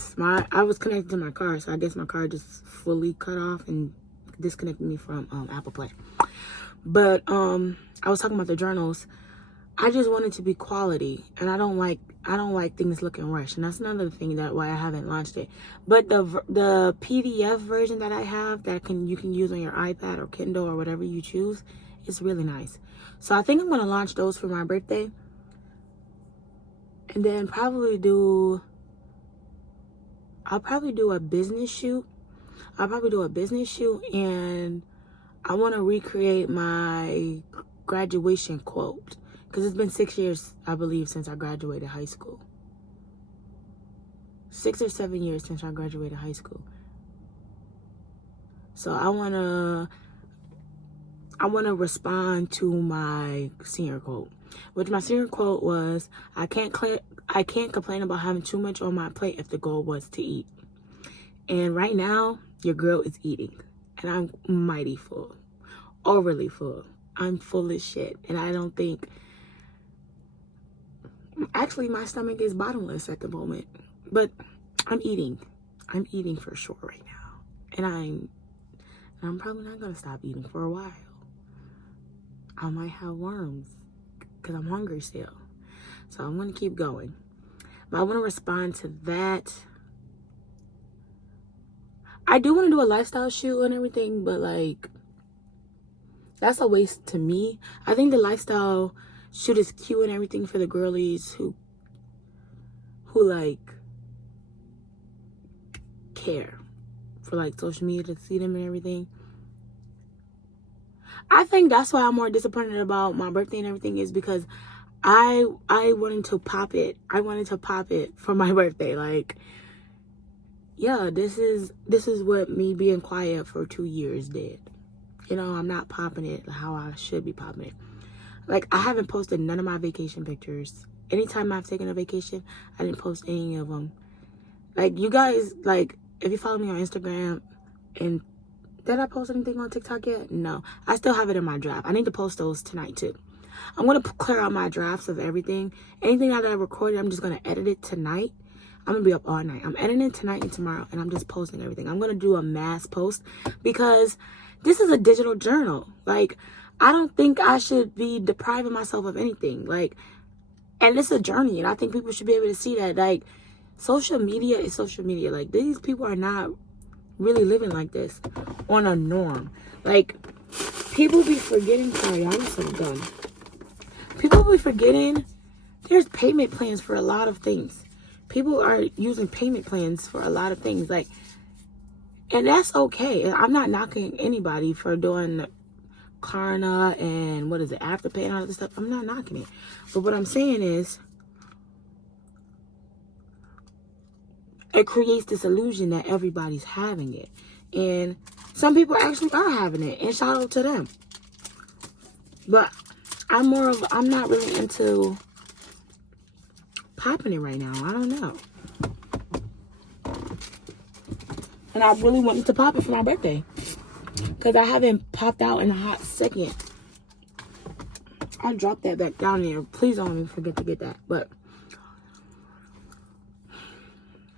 Yes, I was connected to my car, so I guess my car just fully cut off and disconnected me from Apple Play. But I was talking about the journals. I just want it to be quality, and I don't like things looking rushed, and that's another thing that why I haven't launched it. But the PDF version that I have that you can use on your iPad or Kindle or whatever you choose, is really nice. So I think I'm gonna launch those for my birthday, and then I'll probably do a business shoot. And I want to recreate my graduation quote, because it's been 6 years, I believe, since I graduated high school. 6 or 7 years since I graduated high school. So I want to respond to my senior quote, which my senior quote was, I can't complain about having too much on my plate if the goal was to eat. And right now, your girl is eating, and I'm mighty full, overly full. I'm full as shit, and I don't think, actually my stomach is bottomless at the moment, but I'm eating for sure right now, and I'm probably not gonna stop eating for a while. I might have worms because I'm hungry still, so I'm gonna keep going. But I want to respond to that. I do want to do a lifestyle shoot and everything, but like, that's a waste to me. I think the lifestyle shoot is cute and everything for the girlies who like care for like social media to see them and everything. I think that's why I'm more disappointed about my birthday and everything, is because I wanted to pop it. I wanted to pop it for my birthday. Like, yeah, this is what me being quiet for 2 years did. You know, I'm not popping it how I should be popping it. Like, I haven't posted none of my vacation pictures. Anytime I've taken a vacation, I didn't post any of them. Like, you guys, like, if you follow me on Instagram, and did I post anything on TikTok yet? No. I still have it in my draft. I need to post those tonight, too. I'm going to clear out my drafts of everything. Anything that I recorded, I'm just going to edit it tonight. I'm going to be up all night. I'm editing it tonight and tomorrow, and I'm just posting everything. I'm going to do a mass post because this is a digital journal. Like, I don't think I should be depriving myself of anything. Like, and it's a journey, and I think people should be able to see that. Like, social media is social media. Like, these people are not really living like this on a norm. Like, people be forgetting, sorry, I'm so dumb. People be forgetting there's payment plans for a lot of things. People are using payment plans for a lot of things. Like, and that's okay. I'm not knocking anybody for doing Klarna and what is it, Afterpay and all this stuff. I'm not knocking it. But what I'm saying is, it creates this illusion that everybody's having it. And some people actually are having it. And shout out to them. But I'm not really into popping it right now. I don't know. And I really wanted to pop it for my birthday, because I haven't popped out in a hot second. I dropped that back down there. Please don't let me forget to get that. But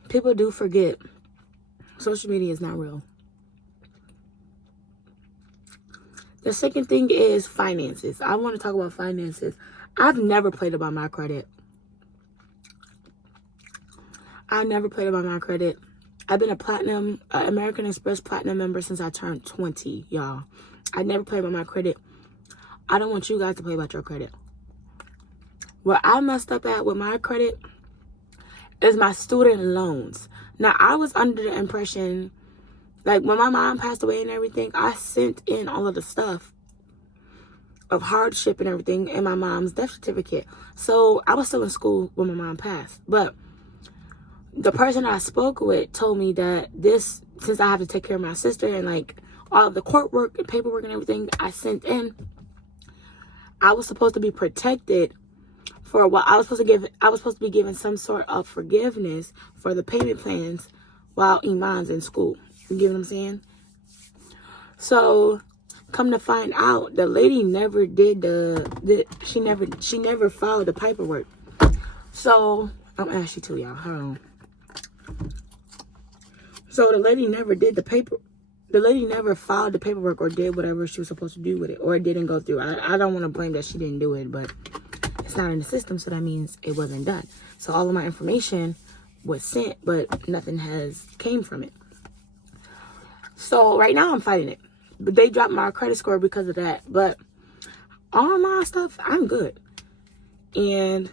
people do forget social media is not real. The second thing is finances. I want to talk about finances. I've never played about my credit. I've been a American Express Platinum member since I turned 20, y'all. I never played about my credit. I don't want you guys to play about your credit. Where I messed up at with my credit is my student loans. Now, I was under the impression, like, when my mom passed away and everything, I sent in all of the stuff of hardship and everything in my mom's death certificate. So I was still in school when my mom passed. But the person I spoke with told me that this, since I have to take care of my sister and like all of the court work and paperwork and everything I sent in, I was supposed to be protected for a while. I was supposed to be given some sort of forgiveness for the payment plans while Iman's in school. You get what I'm saying? So come to find out, the lady never did she never filed the paperwork. So I'm asking too, y'all. Hold on. So the lady never did the paper. The lady never filed the paperwork or did whatever she was supposed to do with it, or it didn't go through. I don't want to blame that she didn't do it, but it's not in the system, so that means it wasn't done. So all of my information was sent, but nothing has came from it. So right now I'm fighting it. But they dropped my credit score because of that. But all my stuff, I'm good. And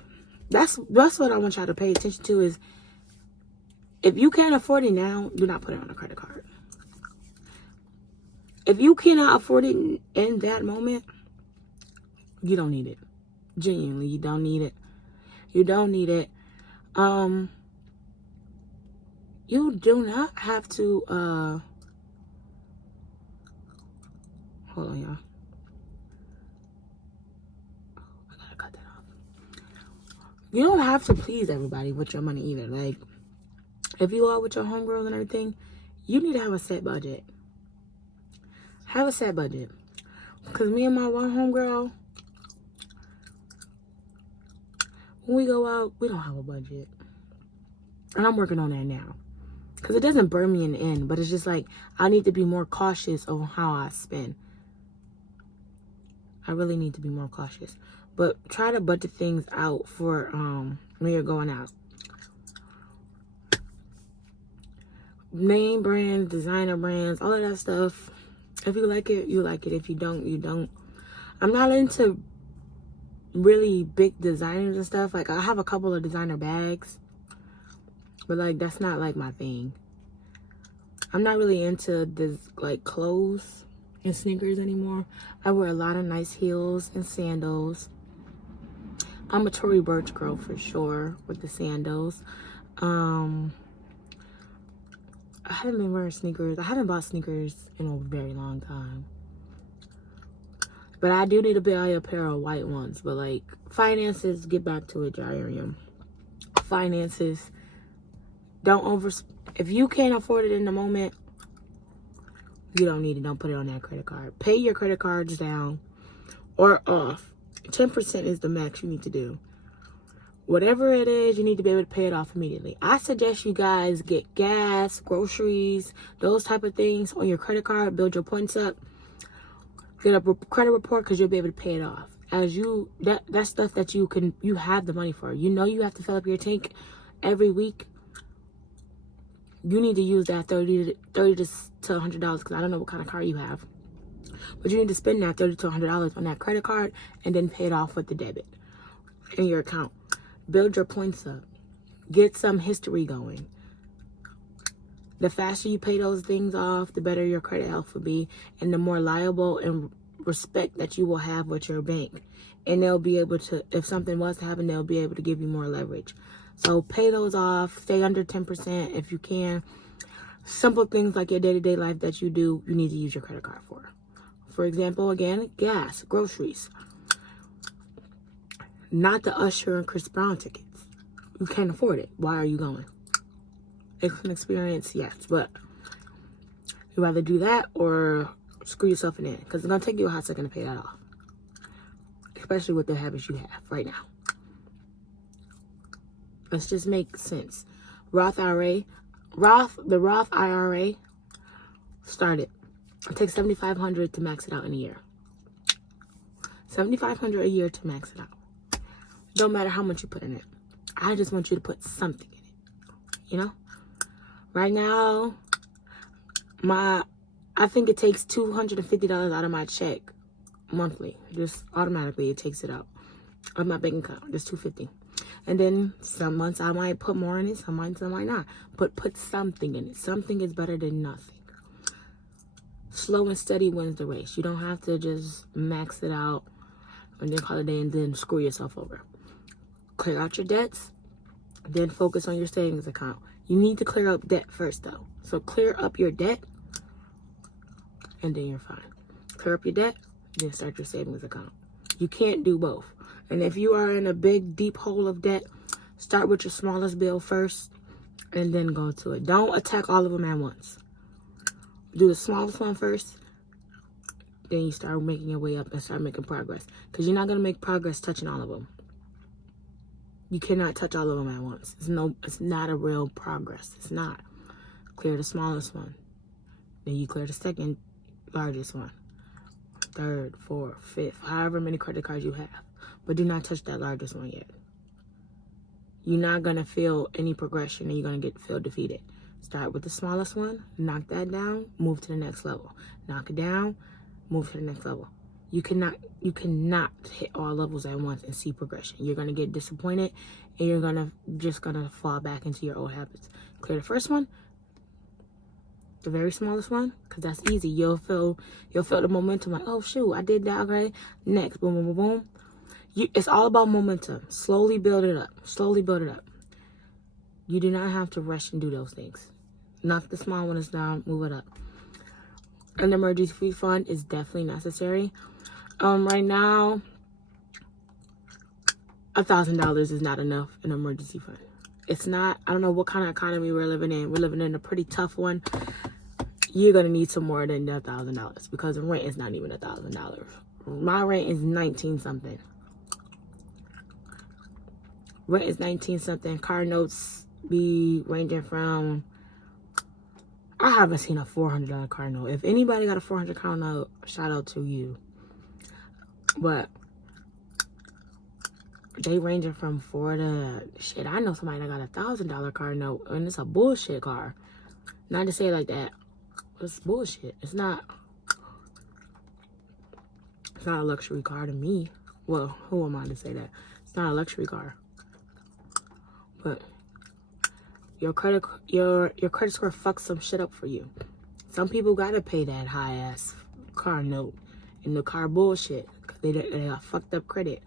that's what I want y'all to pay attention to is, if you can't afford it now, do not put it on a credit card. If you cannot afford it in that moment, you don't need it. Genuinely, you don't need it. You don't need it. You do not have to, hold on, y'all. I gotta cut that off. You don't have to please everybody with your money either. Like, if you are with your homegirls and everything, you need to have a set budget. Have a set budget. Because me and my one homegirl, when we go out, we don't have a budget. And I'm working on that now. Because it doesn't burn me in the end, but it's just like, I need to be more cautious of how I spend. I really need to be more cautious. But try to budget things out for when you're going out. Name brands, designer brands, all of that stuff. If you like it, you like it. If you don't, you don't. I'm not into really big designers and stuff. Like, I have a couple of designer bags, but like, that's not like my thing. I'm not really into this like clothes and sneakers anymore. I wear a lot of nice heels and sandals. I'm a Tory Burch girl for sure with the sandals. I haven't been wearing sneakers. I haven't bought sneakers in a very long time. But I do need to buy a pair of white ones. But like, finances, get back to it, Jarium. Finances, if you can't afford it in the moment, you don't need it. Don't put it on that credit card. Pay your credit cards down or off. 10% is the max you need to do. Whatever it is, you need to be able to pay it off immediately. I suggest you guys get gas, groceries, those type of things on your credit card. Build your points up. Get a credit report, because you'll be able to pay it off. As you, that's stuff that you have the money for. You know you have to fill up your tank every week. You need to use that $30 to $100, because I don't know what kind of car you have. But you need to spend that $30 to $100 on that credit card and then pay it off with the debit in your account. Build your points up. Get some history going. The faster you pay those things off, the better your credit health will be, and the more liable and respect that you will have with your bank. And they'll be able to, if something was to happen, they'll be able to give you more leverage. So pay those off. Stay under 10% if you can. Simple things like your day-to-day life that you do, you need to use your credit card for. For example, again, gas, groceries. Not the Usher and Chris Brown tickets. You can't afford it. Why are you going? It's an experience, yes, but you rather do that or screw yourself in it, because it's going to take you a hot second to pay that off. Especially with the habits you have right now. Let's just make sense. The Roth IRA started. It takes $7,500 to max it out in a year. $7,500 a year to max it out. Don't matter how much you put in it. I just want you to put something in it. You know? Right now, I think it takes $250 out of my check monthly. Just automatically, it takes it out of my bank account. Just $250. And then some months I might put more in it. Some months I might not. But put something in it. Something is better than nothing. Slow and steady wins the race. You don't have to just max it out and then call it a day and then screw yourself over. Clear out your debts, then focus on your savings account. You need to clear up debt first, though. So clear up your debt, and then you're fine. Clear up your debt, then start your savings account. You can't do both. And if you are in a big, deep hole of debt, start with your smallest bill first, and then go to it. Don't attack all of them at once. Do the smallest one first, then you start making your way up and start making progress. Because you're not going to make progress touching all of them. You cannot touch all of them at once. It's not a real progress. It's not. clear the smallest one. Then you clear the second largest one, third, fourth, fifth, however many credit cards you have. But do not touch that largest one yet. You're not going to feel any progression and you're going to feel defeated. Start with the smallest one, knock that down, move to the next level. Knock it down, move to the next level. You cannot hit all levels at once and see progression. You're going to get disappointed and you're just going to fall back into your old habits. Clear the first one, the very smallest one, because that's easy. You'll feel the momentum like, oh shoot, I did that, okay. Next, boom, boom, boom, boom. It's all about momentum. Slowly build it up. Slowly build it up. You do not have to rush and do those things. Knock the small ones down, move it up. An emergency fund is definitely necessary. Right now, $1,000 is not enough in an emergency fund. It's not. I don't know what kind of economy we're living in. We're living in a pretty tough one. You're gonna need some more than $1,000 because the rent is not even $1,000. My rent is 19 something. Rent is 19 something. Car notes be ranging from, I haven't seen a $400 car note. If anybody got a $400 car note, shout out to you. But they ranging from $4 to shit. I know somebody that got a $1,000 car note and it's a bullshit car. Not to say it like that. It's bullshit. It's not a luxury car to me. Well, who am I to say that? It's not a luxury car. But your credit score fucks some shit up for you. Some people gotta pay that high ass car note and the car bullshit because they got fucked up credit.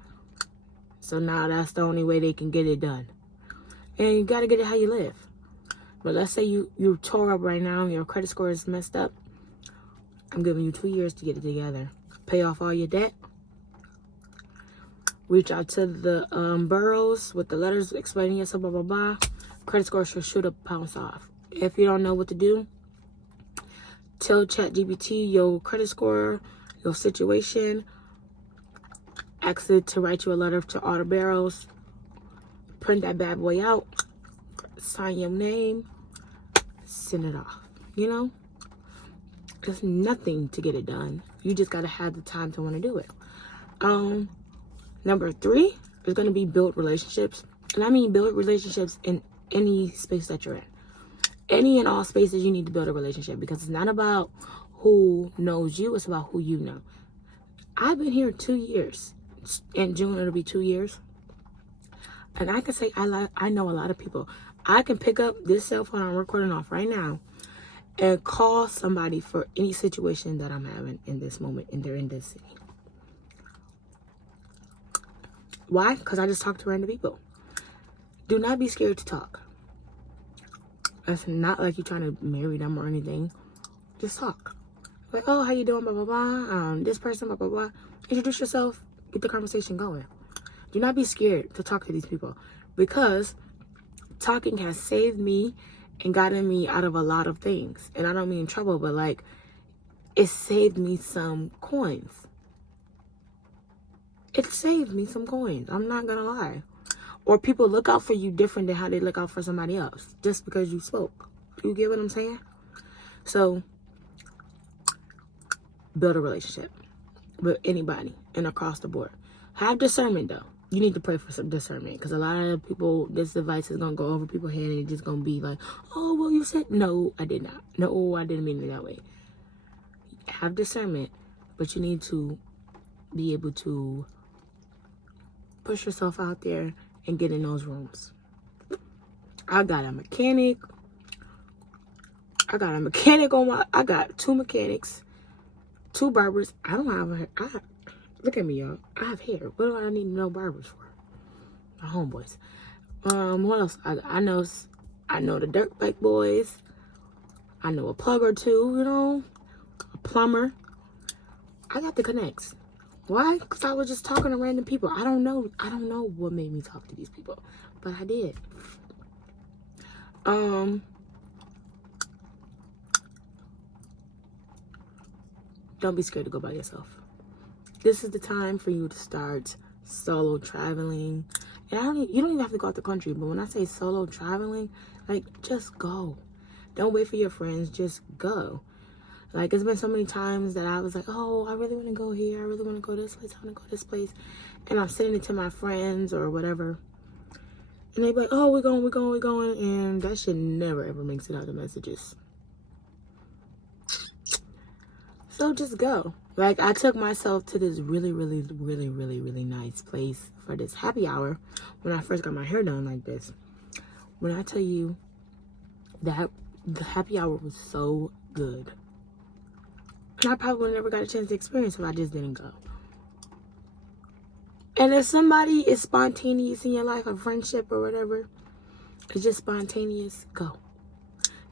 So now that's the only way they can get it done. And you gotta get it how you live. But let's say you tore up right now and your credit score is messed up. I'm giving you 2 years to get it together. Pay off all your debt. Reach out to the bureaus with the letters explaining yourself, blah, blah, blah. Credit score should shoot up, bounce off. If you don't know what to do, tell ChatGPT your credit score, your situation. Ask it to write you a letter to all the bureaus. Print that bad boy out. Sign your name. Send it off. You know? There's nothing to get it done. You just gotta have the time to want to do it. Number 3 is gonna be build relationships. And I mean build relationships in any space that you're in. Any and all spaces you need to build a relationship because it's not about who knows you, it's about who you know. I've been here 2 years. In June it'll be 2 years. And I can say I know a lot of people. I can pick up this cell phone I'm recording off right now and call somebody for any situation that I'm having in this moment and they're in this city. Why? Because I just talk to random people. Do not be scared to talk. It's not like you're trying to marry them or anything. Just talk. Like, oh, how you doing? Blah, blah, blah. This person, blah, blah, blah. Introduce yourself. Get the conversation going. Do not be scared to talk to these people. Because talking has saved me and gotten me out of a lot of things. And I don't mean trouble, but like, it saved me some coins. It saved me some coins. I'm not gonna lie. Or people look out for you different than how they look out for somebody else. Just because you spoke. You get what I'm saying? So, build a relationship with anybody and across the board. Have discernment though. You need to pray for some discernment. Because a lot of people, this advice is going to go over people's head and it's just going to be like, oh, well, you said, no, I did not. No, I didn't mean it that way. Have discernment, but you need to be able to push yourself out there and get in those rooms. I got a mechanic. I got 2 mechanics, 2 barbers. I don't have hair. Look at me, y'all. I have hair. What do I need to know barbers for? My homeboys. What else? I know the dirt bike boys. I know a plug or 2, you know, a plumber. I got the connects. Why? Because I was just talking to random people. I don't know what made me talk to these people, but I did. Don't be scared to go by yourself. This is the time for you to start solo traveling. And you don't even have to go out the country, but when I say solo traveling, like, just go. Don't wait for your friends. Just go. Like, it's been so many times that I was like, oh, I really want to go here. I really want to go this place. I want to go this place. And I'm sending it to my friends or whatever. And they be like, oh, we're going. And that shit never, ever makes it out of messages. So just go. Like, I took myself to this really nice place for this happy hour when I first got my hair done like this. When I tell you that the happy hour was so good. And I probably would never got a chance to experience if I just didn't go. And if somebody is spontaneous in your life, a friendship or whatever, it's just spontaneous, go.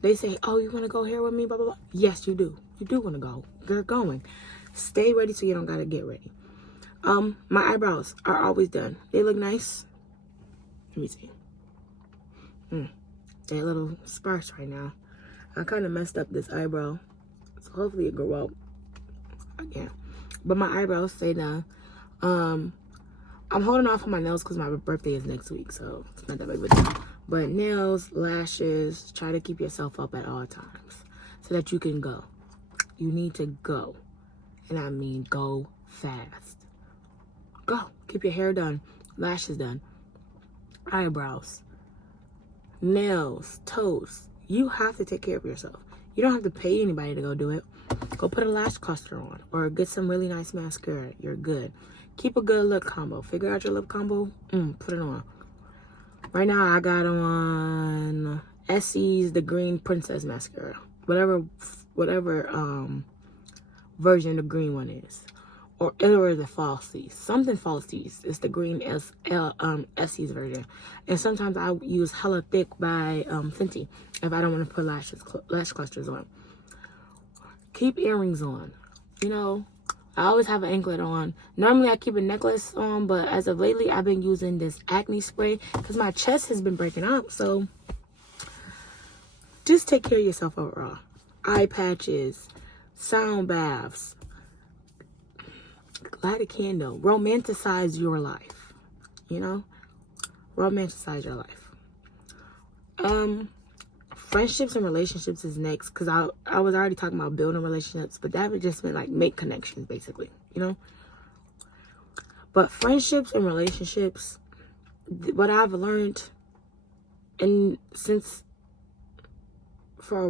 They say, oh, you want to go here with me, blah, blah, blah. Yes, you do. You do want to go. You're going. Stay ready so you don't got to get ready. My eyebrows are always done. They look nice. Let me see. They're a little sparse right now. I kind of messed up this eyebrow. So hopefully it grow up again. But my eyebrows stay done. I'm holding off on my nails because my birthday is next week. So it's not that big of a deal. But nails, lashes, try to keep yourself up at all times so that you can go. You need to go. And I mean go fast. Go. Keep your hair done. Lashes done. Eyebrows. Nails. Toes. You have to take care of yourself. You don't have to pay anybody to go do it. Go put a lash cluster on. Or get some really nice mascara. You're good. Keep a good lip combo. Figure out your lip combo. Put it on. Right now I got on Essie's The Green Princess Mascara. Whatever version the green one is. Or the Falsies. Something Falsies. It's the green Essie's version. And sometimes I use Hella Thick by Fenty if I don't want to put lash clusters on. Keep earrings on. You know, I always have an anklet on. Normally I keep a necklace on, but as of lately I've been using this acne spray because my chest has been breaking out. So just take care of yourself overall. Eye patches, sound baths, light a candle, romanticize your life. You know, romanticize your life. Friendships and relationships is next because I was already talking about building relationships, but that would just mean like make connections basically, you know. But friendships and relationships, what I've learned, and since for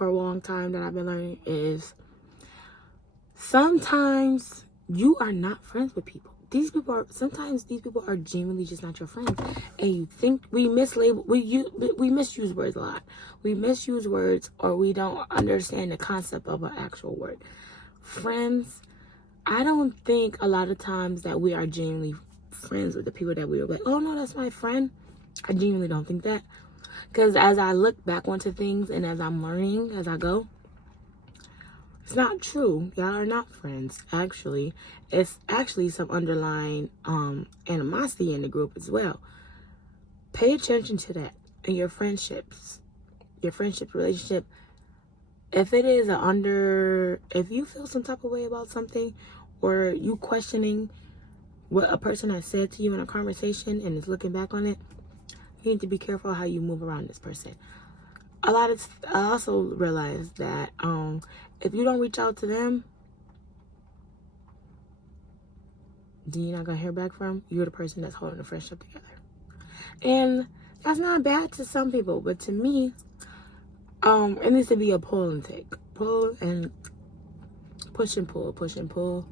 a long time that I've been learning is sometimes you are not friends with people. Sometimes these people are genuinely just not your friends, and you think we misuse words a lot. We misuse words, or we don't understand the concept of an actual word. Friends, I don't think a lot of times that we are genuinely friends with the people that we were like, oh no, that's my friend. I genuinely don't think that, because as I look back onto things and as I'm learning as I go, it's not true. Y'all are not friends, actually. It's actually some underlying animosity in the group as well. Pay attention to that in your friendships. Your friendship relationship. If it is if you feel some type of way about something, or you questioning what a person has said to you in a conversation and is looking back on it, you need to be careful how you move around this person. I also realized that if you don't reach out to them, then you're not gonna hear back from. You're the person that's holding the friendship together, and that's not bad to some people, but to me, it needs to be a pull and take, pull and push and pull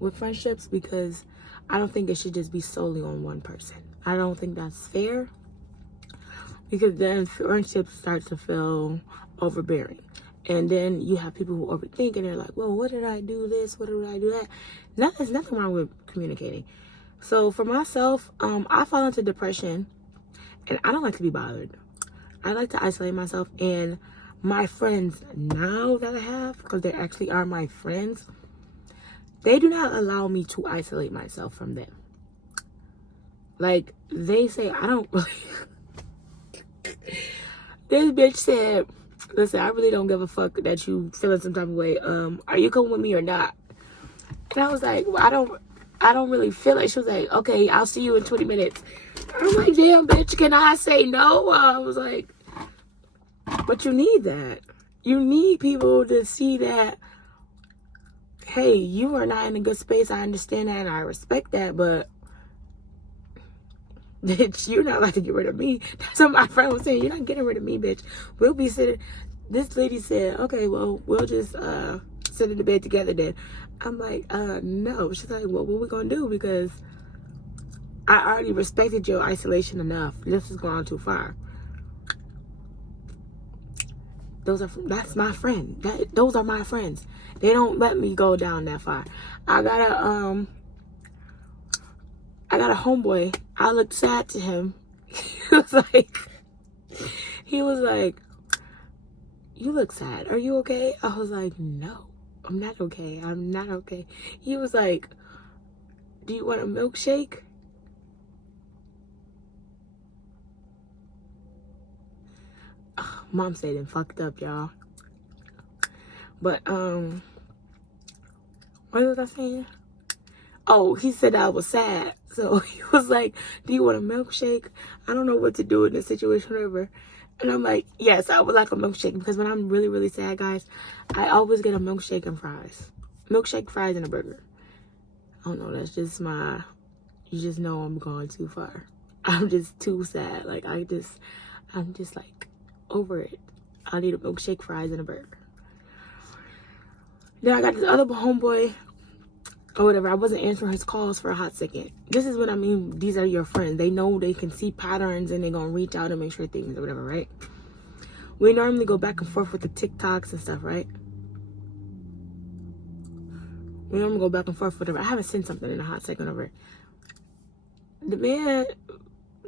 with friendships, because I don't think it should just be solely on one person. I don't think that's fair, because then friendships start to feel overbearing. And then you have people who overthink and they're like, well, what did I do this? What did I do that? There's nothing wrong with communicating. So for myself, I fall into depression and I don't like to be bothered. I like to isolate myself, and my friends now that I have, because they actually are my friends, they do not allow me to isolate myself from them. Like, they say, I don't really... This bitch said, listen, I really don't give a fuck that you feeling some type of way. Are you coming with me or not? And I was like, well, I don't really feel it. She was like, okay, I'll see you in 20 minutes. I'm like, damn, bitch, can I say no? I was like, But you need that. You need people to see that, hey, you are not in a good space. I understand that and I respect that, but bitch, you're not about to get rid of me. That's what my friend was saying. You're not getting rid of me, bitch. We'll be sitting. This lady said, okay, well, we'll just sit in the bed together then. I'm like, no. She's like, well, what we gonna do? Because I already respected your isolation enough. This has gone too far. That's my friend. Those are my friends. They don't let me go down that far. I got a homeboy. I looked sad to him. He was like, you look sad. Are you okay? I was like, no, I'm not okay. I'm not okay. He was like, do you want a milkshake? Mom said it fucked up, y'all. But what was I saying? Oh, he said I was sad. So he was like, do you want a milkshake? I don't know what to do in this situation, whatever. And I'm like, yes, I would like a milkshake. Because when I'm really, really sad, guys, I always get a milkshake and fries. Milkshake, fries, and a burger. I don't know, that's just you just know I'm going too far. I'm just too sad. Like, I'm just like over it. I need a milkshake, fries, and a burger. Then I got this other homeboy or whatever. I wasn't answering his calls for a hot second. This is what I mean. These are your friends. They know they can see patterns and they're going to reach out and make sure things or whatever, right? We normally go back and forth with the TikToks and stuff, right? We normally go back and forth with whatever. I haven't sent something in a hot second over it. The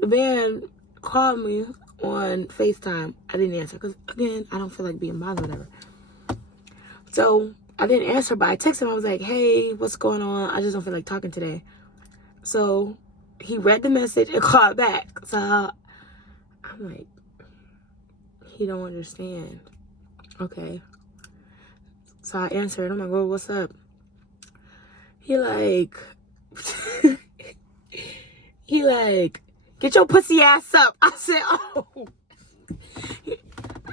man called me on FaceTime. I didn't answer because, again, I don't feel like being bothered or whatever. So I didn't answer, but I texted him. I was like, hey, what's going on? I just don't feel like talking today. So he read the message and called back. So I'm like, he don't understand. Okay. So I answered. I'm like, well, what's up? He like, get your pussy ass up. I said, oh.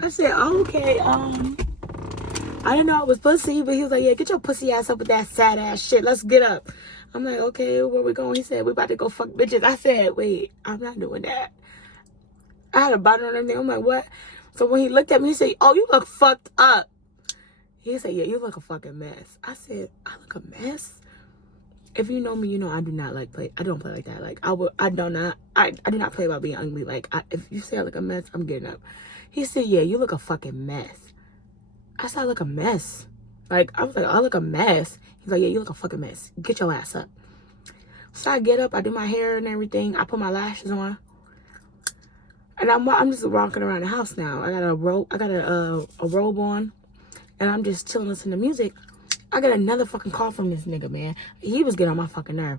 I said, okay, I didn't know I was pussy, but he was like, yeah, get your pussy ass up with that sad ass shit. Let's get up. I'm like, okay, where we going? He said, we about to go fuck bitches. I said, wait, I'm not doing that. I had a bottle and everything. I'm like, what? So when he looked at me, he said, oh, you look fucked up. He said, yeah, you look a fucking mess. I said, I look a mess? If you know me, you know I do not like play. I don't play like that. Like, I do not play about being ugly. Like, if you say I look a mess, I'm getting up. He said, yeah, you look a fucking mess. I said, I look a mess. Like, I was like, I look a mess. He's like, yeah, you look a fucking mess. Get your ass up. So I get up, I do my hair and everything. I put my lashes on. And I'm just walking around the house now. I got a robe on. And I'm just chilling, listening to music. I got another fucking call from this nigga, man. He was getting on my fucking nerve.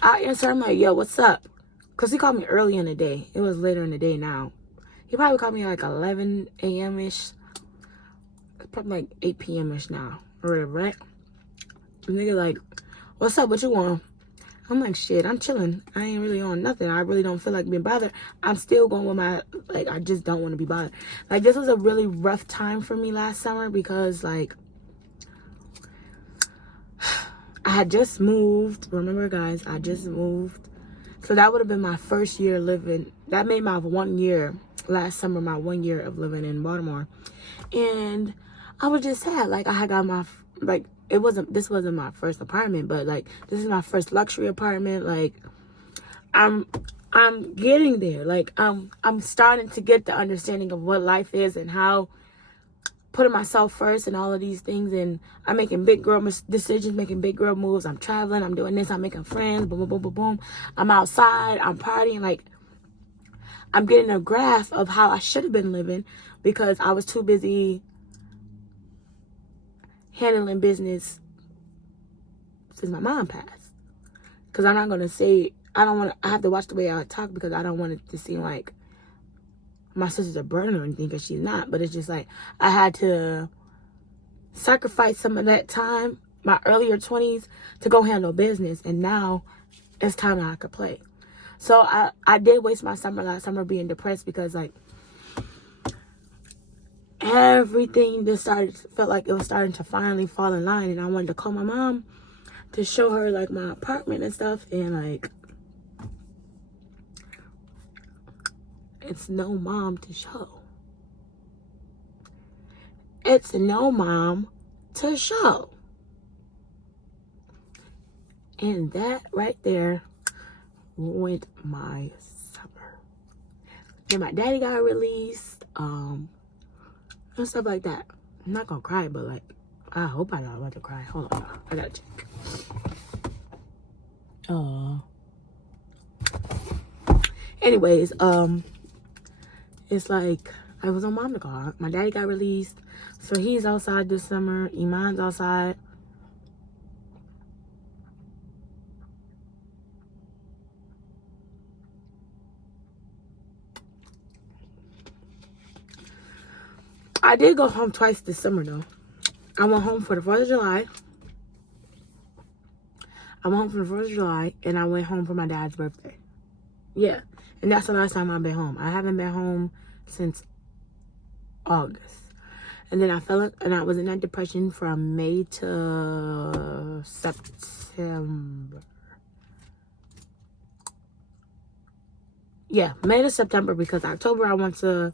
I answer, I'm like, yo, what's up? Because he called me early in the day. It was later in the day now. He probably called me like 11 a.m.-ish. It's probably like 8 p.m.-ish now. Or whatever, right? The nigga like, what's up? What you want? I'm like, shit, I'm chilling. I ain't really on nothing. I really don't feel like being bothered. I'm still going with my, like, I just don't want to be bothered. Like, this was a really rough time for me last summer because, like, I had just moved. Remember, guys, I just moved. So that would have been my first year living. That made my 1 year, last summer, my 1 year of living in Baltimore. And I was just sad. Like, I had got my, like, this wasn't my first apartment, but, like, this is my first luxury apartment. Like, I'm getting there. Like, I'm starting to get the understanding of what life is and how putting myself first and all of these things, and I'm making big girl decisions, making big girl moves. I'm traveling, I'm doing this, I'm making friends, boom, boom, boom, boom, boom. I'm outside, I'm partying. Like, I'm getting a grasp of how I should have been living because I was too busy handling business since my mom passed. Because I'm not going to say, I have to watch the way I talk because I don't want it to seem like my sister's a burden or anything, because she's not. But it's just like I had to sacrifice some of that time, my earlier 20s, to go handle business, and now it's time that I could play. So I did waste my summer last summer being depressed because, like, everything just felt like it was starting to finally fall in line. And I wanted to call my mom to show her like my apartment and stuff. And like, it's no mom to show. It's no mom to show. And that right there ruined my summer. Then my daddy got released, and stuff like that. I'm not gonna cry, but like, I hope I'm not about to cry. Hold on, I gotta check. Anyways, it's like I was on mom car. My daddy got released, so he's outside this summer. Iman's outside. I did go home twice this summer though. I went home for the 4th of July. I went home for the 4th of July, and I went home for my dad's birthday. Yeah, and that's the last time I've been home. I haven't been home since August. And then I was in that depression from May to September. Yeah, May to September, because October I went to,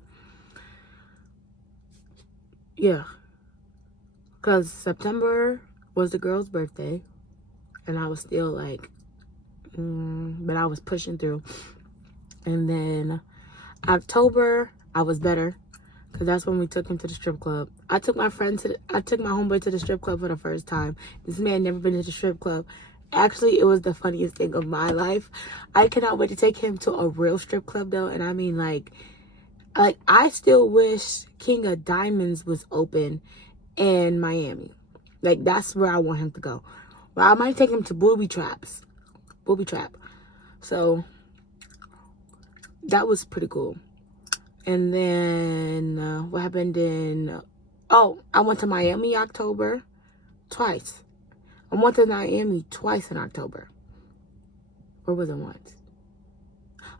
because September was the girl's birthday, and I was still like, but I was pushing through. And then October, I was better, because that's when we took him to the strip club. I took my homeboy to the strip club for the first time. This man never been to the strip club. Actually, it was the funniest thing of my life. I cannot wait to take him to a real strip club though. And I mean, like I still wish King of Diamonds was open in Miami. Like, that's where I want him to go. But I might take him to Booby Trap. So that was pretty cool. And then what happened in, I went to Miami October twice. I went to Miami twice in October. Or was it once?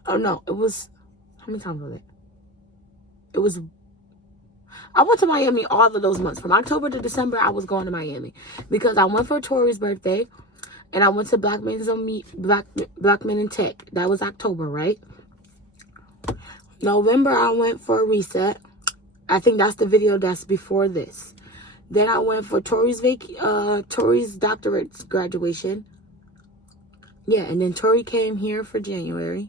Oh no, it was, how many times was it? I went to Miami all of those months. From October to December, I was going to Miami. Because I went for Tori's birthday. And I went to Black Men in Tech. That was October, right? November, I went for a reset. I think that's the video that's before this. Then I went for Tori's doctorate graduation. Yeah, and then Tori came here for January.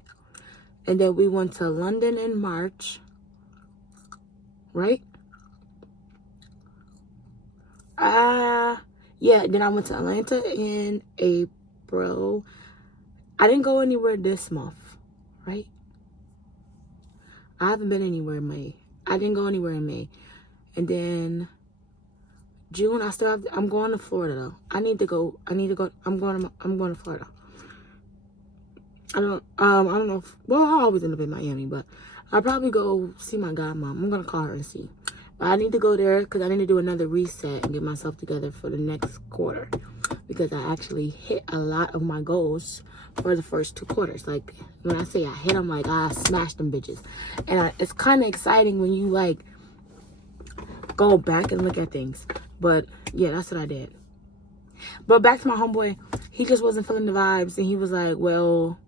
And then we went to London in March. Right? Yeah, then I went to Atlanta in April. I didn't go anywhere this month, right? I haven't been anywhere in May. I didn't go anywhere in May. And then June, I'm going to Florida though. I'm going to Florida. I don't know I always end up in Miami, but I'll probably go see my godmom. I'm going to call her and see. But I need to go there because I need to do another reset and get myself together for the next quarter. Because I actually hit a lot of my goals for the first 2 quarters. Like, when I say I hit them, like, I smashed them bitches. And it's kind of exciting when you, like, go back and look at things. But, yeah, that's what I did. But back to my homeboy. He just wasn't feeling the vibes. And he was like, well,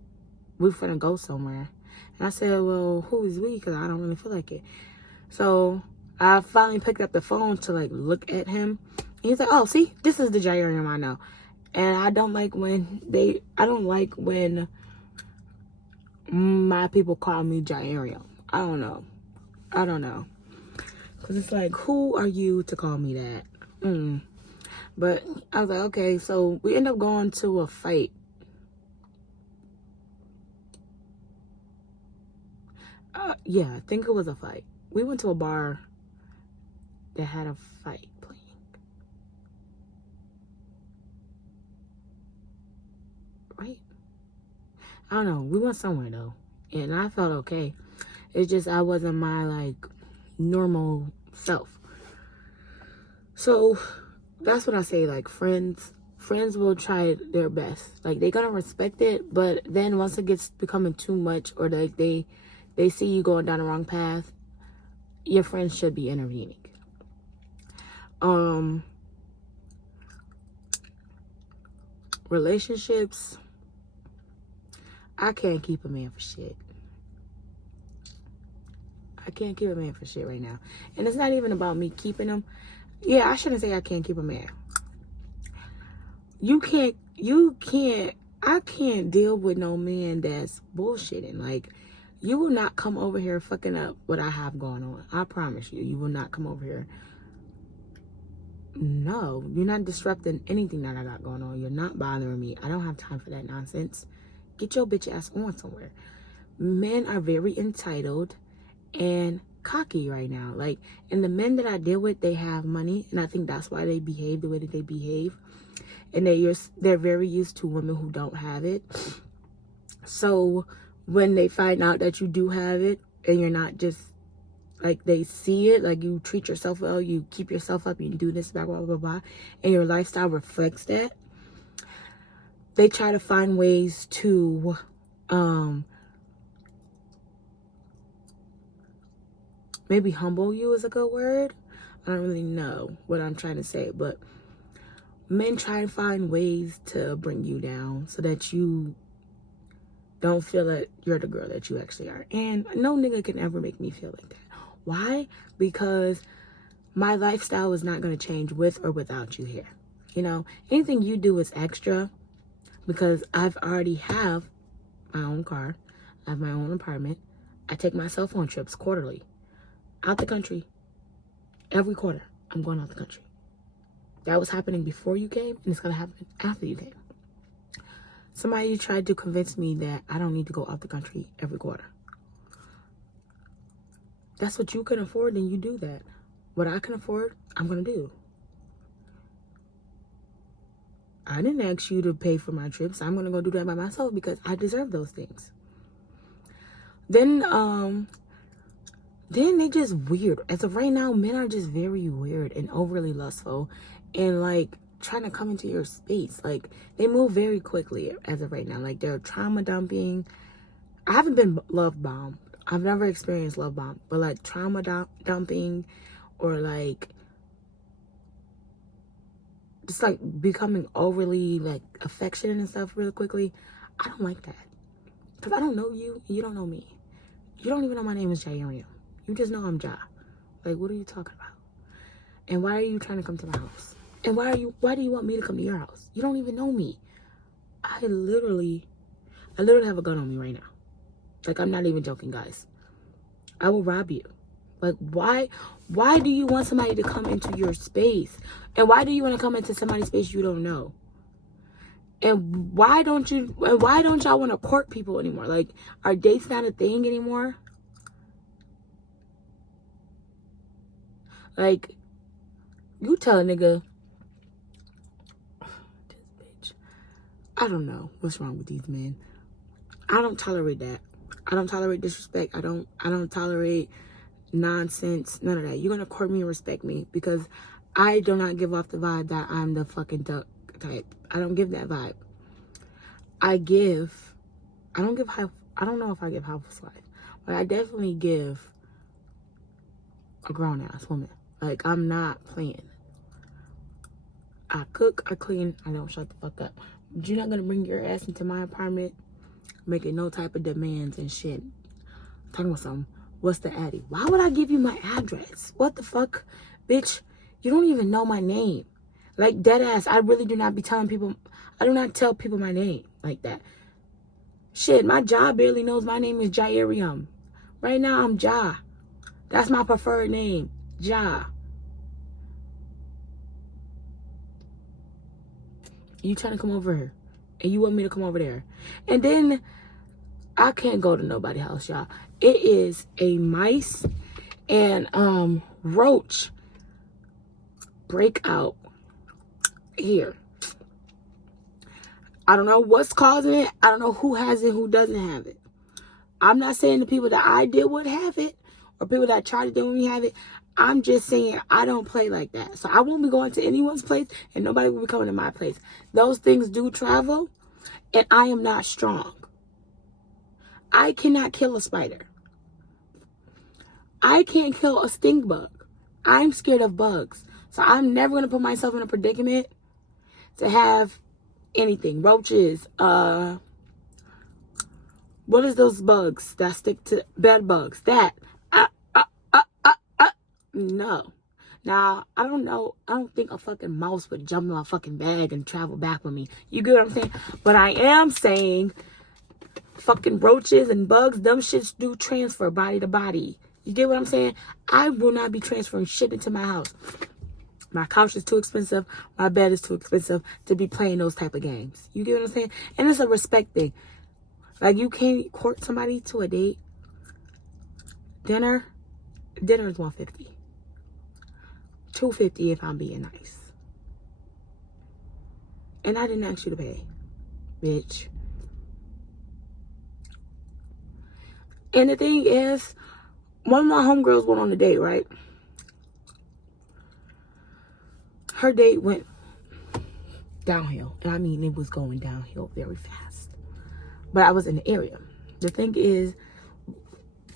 we're finna go somewhere. And I said, well, who is we? Because I don't really feel like it. So I finally picked up the phone to, like, look at him. And he's like, oh, see, this is the Jairium I know. And I don't like when my people call me Jairium. I don't know. Because it's like, who are you to call me that? But I was like, okay, so we end up going to a fight. Yeah, I think it was a fight. We went to a bar that had a fight playing. Right? I don't know. We went somewhere though. And I felt okay. It's just I wasn't my like normal self. So that's what I say, like friends will try their best. Like they're gonna respect it, but then once it gets becoming too much or like they see you going down the wrong path, your friends should be intervening. Relationships, I can't keep a man for shit. I can't keep a man for shit right now. And it's not even about me keeping him. Yeah, I shouldn't say I can't keep a man. I can't deal with no man that's bullshitting. Like, you will not come over here fucking up what I have going on. I promise you, you will not come over here. No, you're not disrupting anything that I got going on. You're not bothering me. I don't have time for that nonsense. Get your bitch ass on somewhere. Men are very entitled and cocky right now. Like, and the men that I deal with, they have money, and I think that's why they behave the way that they behave. And they're very used to women who don't have it. So when they find out that you do have it, and you're not just like, they see it, like you treat yourself well, you keep yourself up, you do this, blah blah blah blah, and your lifestyle reflects that, they try to find ways to maybe humble you is a good word. I don't really know what I'm trying to say, but men try to find ways to bring you down so that you don't feel that you're the girl that you actually are. And no nigga can ever make me feel like that. Why? Because my lifestyle is not going to change with or without you here. You know, anything you do is extra because I've already have my own car. I have my own apartment. I take myself on trips quarterly. Out the country. Every quarter, I'm going out the country. That was happening before you came, and it's going to happen after you came. Somebody tried to convince me that I don't need to go out the country every quarter. That's what you can afford, then you do that. What I can afford, I'm going to do. I didn't ask you to pay for my trips. I'm going to go do that by myself because I deserve those things. Then they just weird. As of right now, men are just very weird and overly lustful and like trying to come into your space. Like, they move very quickly as of right now. Like, they're trauma dumping. I haven't been love bombed. I've never experienced love bomb, but like trauma dumping or like just like becoming overly like affectionate and stuff really quickly. I don't like that because I don't know you. You don't know me. You don't even know my name is Jairiam. You just know I'm Ja. Like, what are you talking about? And why are you trying to come to my house? And why do you want me to come to your house? You don't even know me. I literally have a gun on me right now. Like, I'm not even joking, guys. I will rob you. Like, why do you want somebody to come into your space? And why do you want to come into somebody's space you don't know? And why don't y'all want to court people anymore? Like, are dates not a thing anymore? Like, you tell a nigga, this bitch. I don't know what's wrong with these men. I don't tolerate that. I don't tolerate disrespect. I don't tolerate nonsense. None of that. You're gonna court me and respect me because I do not give off the vibe that I'm the fucking duck type. I don't give that vibe. I don't know if I give house life, but I definitely give a grown ass woman. Like, I'm not playing. I cook, I clean, I don't shut the fuck up. But you're not gonna bring your ass into my apartment making no type of demands and shit. Talking about something. What's the addy? Why would I give you my address? What the fuck? Bitch, you don't even know my name. Like, dead ass, I really do not be telling people. I do not tell people my name like that. Shit, my job barely knows my name is Jairiam. Right now, I'm Ja. That's my preferred name. Ja. You trying to come over here. And you want me to come over there. And then I can't go to nobody's house, y'all. It is a mice and roach breakout here. I don't know what's causing it. I don't know who has it, who doesn't have it. I'm not saying the people that I deal with have it or people that try to deal with me have it. I'm just saying I don't play like that. So I won't be going to anyone's place and nobody will be coming to my place. Those things do travel and I am not strong. I cannot kill a spider. I can't kill a stink bug. I'm scared of bugs. So I'm never going to put myself in a predicament to have anything. Roaches, what is those bugs that stick to bed bugs? That. No. Now, I don't know. I don't think a fucking mouse would jump in my fucking bag and travel back with me. You get what I'm saying? But I am saying fucking roaches and bugs, them shits do transfer body to body. You get what I'm saying? I will not be transferring shit into my house. My couch is too expensive. My bed is too expensive to be playing those type of games. You get what I'm saying? And it's a respect thing. Like, you can't court somebody to a date. Dinner is $150. $250 if I'm being nice. And I didn't ask you to pay, bitch. And the thing is, one of my homegirls went on a date, right? Her date went downhill. And I mean, it was going downhill very fast. But I was in the area. The thing is,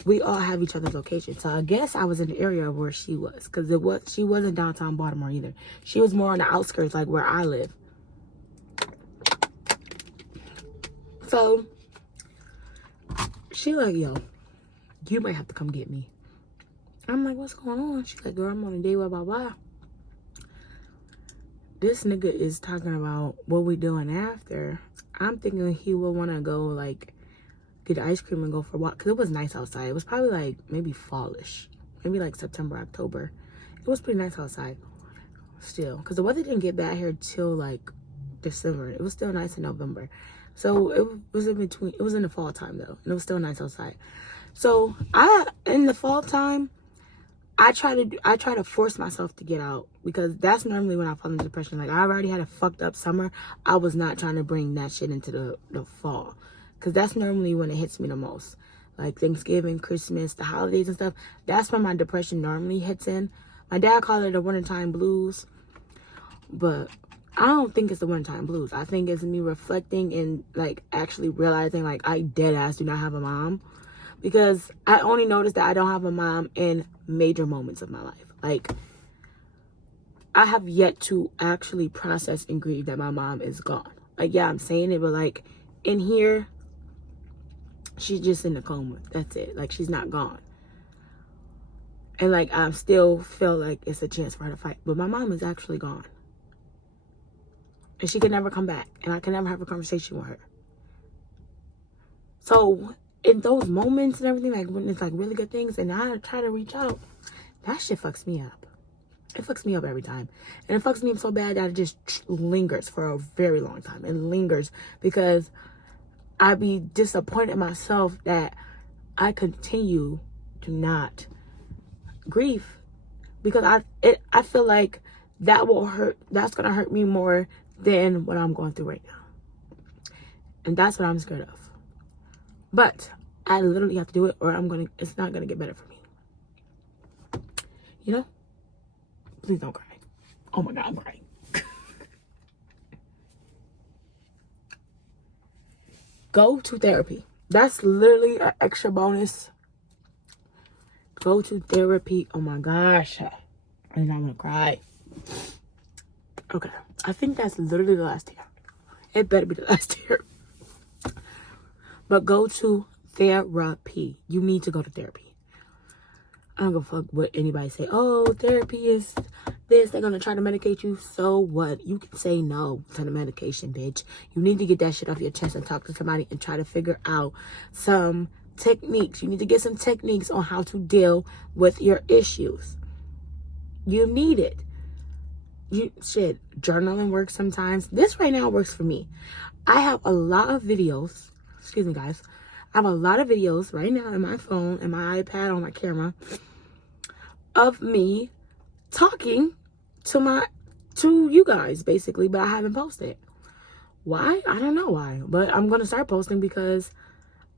we all have each other's location. So I guess I was in the area where she was. Because she wasn't downtown Baltimore either. She was more on the outskirts, like where I live. So she like, yo, you might have to come get me. I'm like, what's going on? She's like, girl, I'm on a date, blah, blah, blah. This nigga is talking about what we doing after. I'm thinking he will want to go, like, get ice cream and go for a walk. Because it was nice outside. It was probably, like, maybe fallish. Maybe, like, September, October. It was pretty nice outside still. Because the weather didn't get bad here till, like, December. It was still nice in November. So, it was in between. It was in the fall time, though. And it was still nice outside. So, in the fall time, I try to force myself to get out, because that's normally when I fall into depression. Like, I already had a fucked up summer. I was not trying to bring that shit into the fall, because that's normally when it hits me the most. Like Thanksgiving, Christmas, the holidays and stuff. That's when my depression normally hits in. My dad called it the wintertime blues, but I don't think it's the wintertime blues. I think it's me reflecting and, like, actually realizing, like, I dead ass do not have a mom. Because I only noticed that I don't have a mom in major moments of my life. Like, I have yet to actually process and grieve that my mom is gone. Like, yeah, I'm saying it, but, like, in here, she's just in a coma. That's it. Like, she's not gone. And, like, I still feel like it's a chance for her to fight. But my mom is actually gone. And she can never come back. And I can never have a conversation with her. So, in those moments and everything, like, when it's, like, really good things, and I try to reach out, that shit fucks me up. It fucks me up every time. And it fucks me up so bad that it just lingers for a very long time. It lingers because I be disappointed in myself that I continue to not grieve. Because I feel like that will hurt. That's going to hurt me more than what I'm going through right now. And that's what I'm scared of. But I literally have to do it, or it's not gonna get better for me. You know? Please don't cry. Oh my God, I'm crying. Go to therapy. That's literally an extra bonus. Go to therapy. Oh my gosh. I do not want to cry. Okay. I think that's literally the last tier. It better be the last tier. But go to therapy. You need to go to therapy. I don't give a fuck what anybody say. Oh, therapy is this. They're going to try to medicate you. So what? You can say no to the medication, bitch. You need to get that shit off your chest and talk to somebody and try to figure out some techniques. You need to get some techniques on how to deal with your issues. You need it. Journaling works sometimes. This right now works for me. I have a lot of videos. Excuse me, guys. I have a lot of videos right now in my phone and my iPad on my camera of me talking to you guys, basically, but I haven't posted. Why? I don't know why, but I'm going to start posting because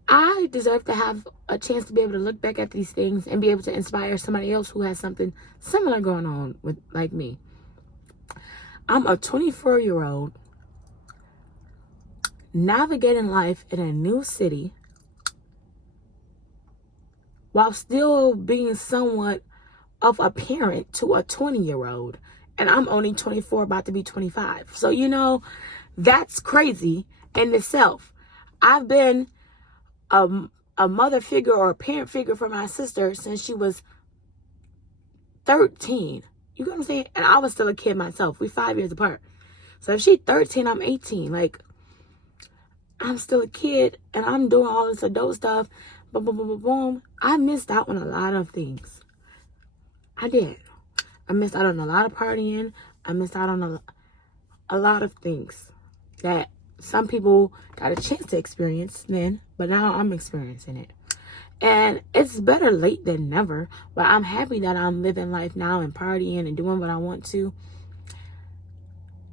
I deserve to have a chance to be able to look back at these things and be able to inspire somebody else who has something similar going on with, like me. I'm a 24-year-old navigating life in a new city while still being somewhat of a parent to a 20-year-old. And I'm only 24, about to be 25. So, you know, that's crazy in itself. I've been a mother figure or a parent figure for my sister since she was 13. You know what I'm saying? And I was still a kid myself. We 5 years apart. So if she's 13, I'm 18. Like, I'm still a kid and I'm doing all this adult stuff. Boom, boom, boom, boom, boom. I missed out on a lot of things. I did. I missed out on a lot of partying. I missed out on a lot of things that some people got a chance to experience then, but now I'm experiencing it. And it's better late than never, but I'm happy that I'm living life now and partying and doing what I want to.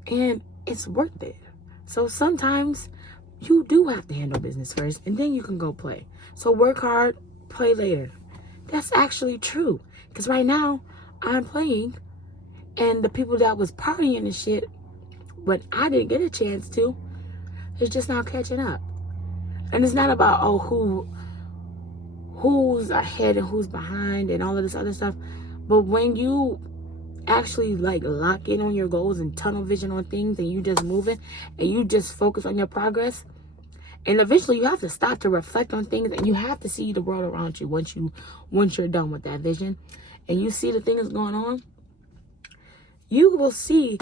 And it's worth it. So sometimes you do have to handle business first and then you can go play. So work hard, play later. That's actually true. Because right now, I'm playing and the people that was partying and shit, when I didn't get a chance to, is just now catching up. And it's not about, who's ahead and who's behind and all of this other stuff. But when you actually like lock in on your goals and tunnel vision on things and you just moving and you just focus on your progress, and eventually you have to stop to reflect on things and you have to see the world around you once you're done with that vision and you see the things going on, you will see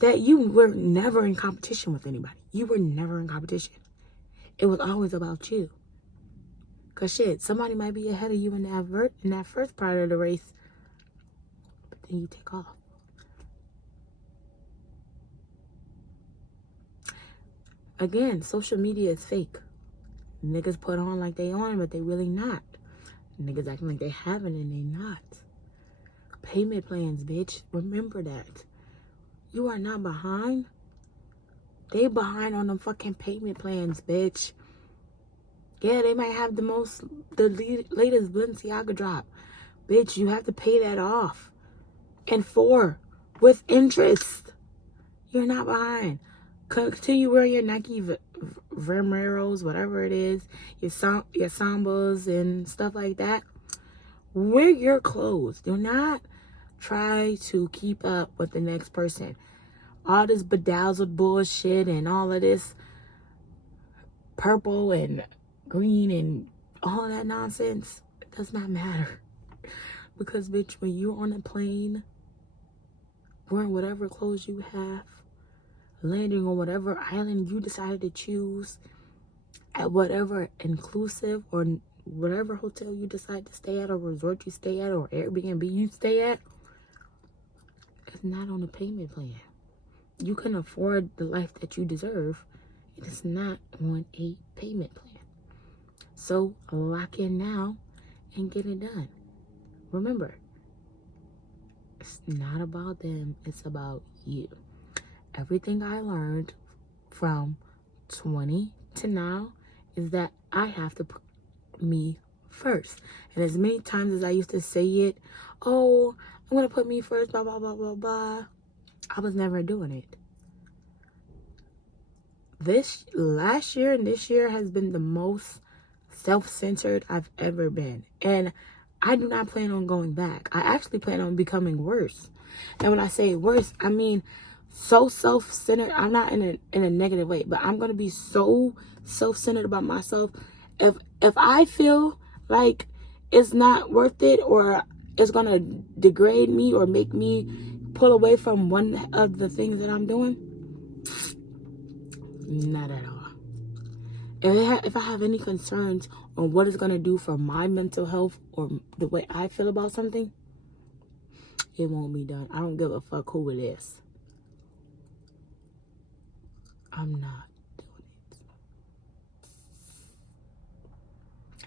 that you were never in competition with anybody. You were never in competition. It was always about you. Cause shit, somebody might be ahead of you in that first part of the race, but then you take off. Again, social media is fake. Niggas put on like they on, but they really not. Niggas acting like they haven't and they not. Payment plans, bitch. Remember that. You are not behind. They behind on them fucking payment plans, bitch. Yeah, they might have the latest Balenciaga drop. Bitch, you have to pay that off. And with interest. You're not behind. Continue wearing your Nike Vomeros, whatever it is, your Sambas and stuff like that. Wear your clothes. Do not try to keep up with the next person. All this bedazzled bullshit and all of this purple and green and all that nonsense, it does not matter. Because, bitch, when you're on a plane, wearing whatever clothes you have, landing on whatever island you decided to choose, at whatever inclusive or whatever hotel you decide to stay at or resort you stay at or Airbnb you stay at, it's not on a payment plan. You can afford the life that you deserve. It is not on a payment plan. So lock in now and get it done. Remember, it's not about them, it's about you. Everything I learned from 20 to now is that I have to put me first. And as many times as I used to say it, I'm going to put me first, blah, blah, blah, blah, blah, I was never doing it. This last year and this year has been the most self-centered I've ever been. And I do not plan on going back. I actually plan on becoming worse. And when I say worse, I mean so self-centered. I'm not in a negative way, but I'm going to be so self-centered about myself. If I feel like it's not worth it or it's going to degrade me or make me pull away from one of the things that I'm doing, not at all. If I have any concerns on what it's going to do for my mental health or the way I feel about something, it won't be done. I don't give a fuck who it is. I'm not doing it.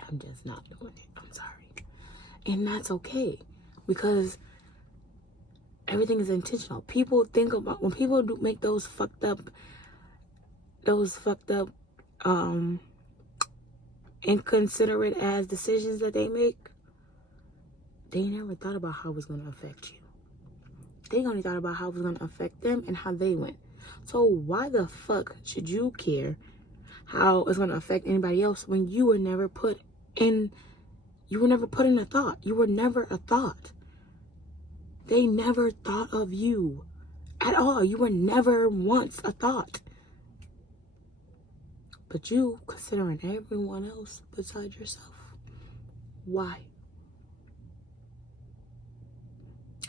I'm just not doing it. I'm sorry. And that's okay. Because everything is intentional. People think about, when people do make those fucked up, inconsiderate as decisions that they make, they never thought about how it was going to affect you. They only thought about how it was going to affect them and how they went. So why the fuck should you care how it's going to affect anybody else when you were never put in You were never put in a thought. You were never a thought. They never thought of you at all. You were never once a thought. But you considering everyone else besides yourself. Why?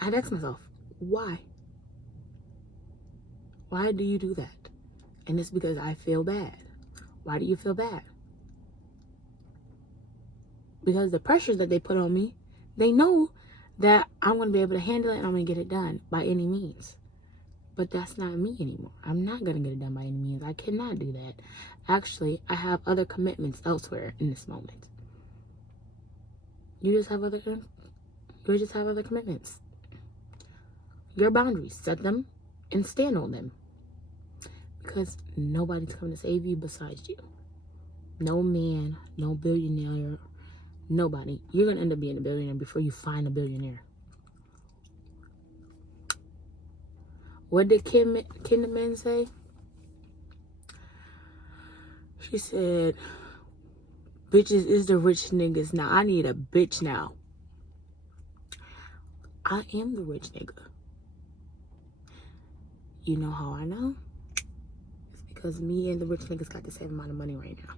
I'd ask myself, why? Why do you do that? And it's because I feel bad. Why do you feel bad? Because the pressures that they put on me, they know that I'm going to be able to handle it and I'm going to get it done by any means. But that's not me anymore. I'm not going to get it done by any means. I cannot do that. Actually, I have other commitments elsewhere in this moment. You just have other commitments. Your boundaries, set them and stand on them. Because nobody's coming to save you besides you. No man, no billionaire, nobody. You're going to end up being a billionaire before you find a billionaire. What did Kim the Man say? She said, bitches is the rich niggas now. I need a bitch now. I am the rich nigga. You know how I know? It's because me and the rich niggas got the same amount of money right now.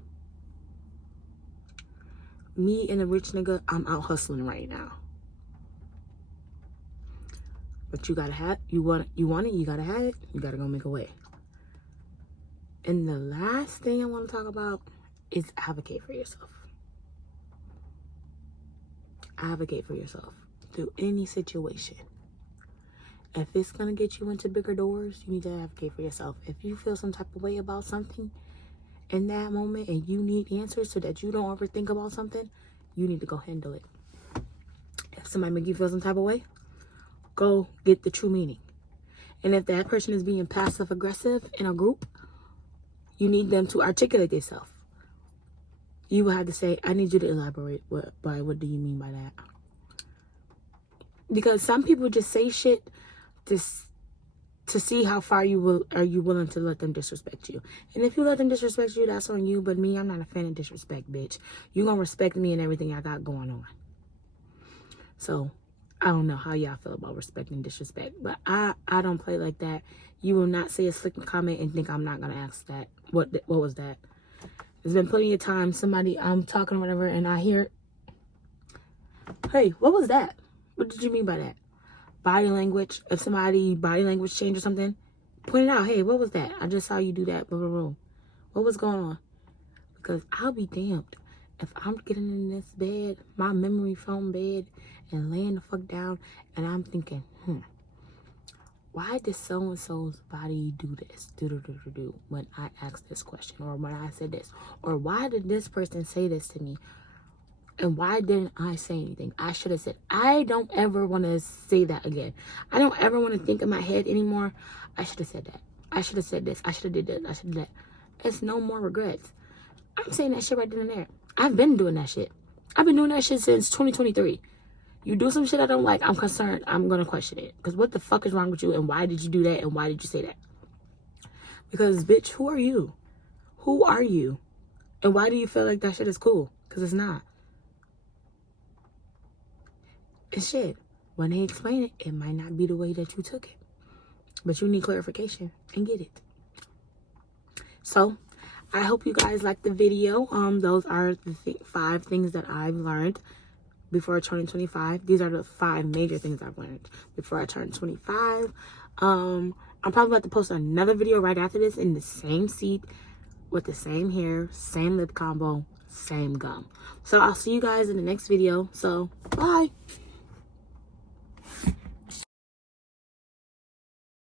Me and the rich nigga, I'm out hustling right now. But you gotta have, you want it, you gotta have it, you gotta go make a way. And the last thing I want to talk about is advocate for yourself. Advocate for yourself through any situation. If it's gonna get you into bigger doors, you need to advocate for yourself. If you feel some type of way about something in that moment and you need answers so that you don't overthink about something, you need to go handle it. If somebody make you feel some type of way, go get the true meaning. And if that person is being passive aggressive in a group, you need them to articulate themselves. You will have to say, I need you to elaborate. What do you mean by that? Because some people just say shit to see how far are you willing to let them disrespect you. And if you let them disrespect you, that's on you. But me, I'm not a fan of disrespect, bitch. You gonna respect me and everything I got going on. So I don't know how y'all feel about respect and disrespect, but I don't play like that. You will not say a slick comment and think I'm not gonna ask that. What was that? There's been plenty of times I'm talking or whatever and I hear, hey, what was that? What did you mean by that? Body language. If somebody body language change or something, point it out. Hey, what was that? I just saw you do that. Blah, blah, blah. What was going on? Because I'll be damned if I'm getting in this bed, my memory foam bed, and laying the fuck down, and I'm thinking, why did so-and-so's body do this? Do when I asked this question, or when I said this, or why did this person say this to me? And why didn't I say anything? I should have said, I don't ever want to say that again. I don't ever want to think in my head anymore. I should have said that. I should have said this. I should have did that. I should have did that. It's no more regrets. I'm saying that shit right then and there. I've been doing that shit. I've been doing that shit since 2023. You do some shit I don't like, I'm concerned. I'm going to question it. Because what the fuck is wrong with you? And why did you do that? And why did you say that? Because, bitch, who are you? Who are you? And why do you feel like that shit is cool? Because it's not. And shit, when they explain it, it might not be the way that you took it. But you need clarification and get it. So, I hope you guys liked the video. Those are the 5 things that I've learned before turning 25. These are the 5 major things I've learned before I turned 25. I'm probably about to post another video right after this in the same seat with the same hair, same lip combo, same gum. So I'll see you guys in the next video. So, bye.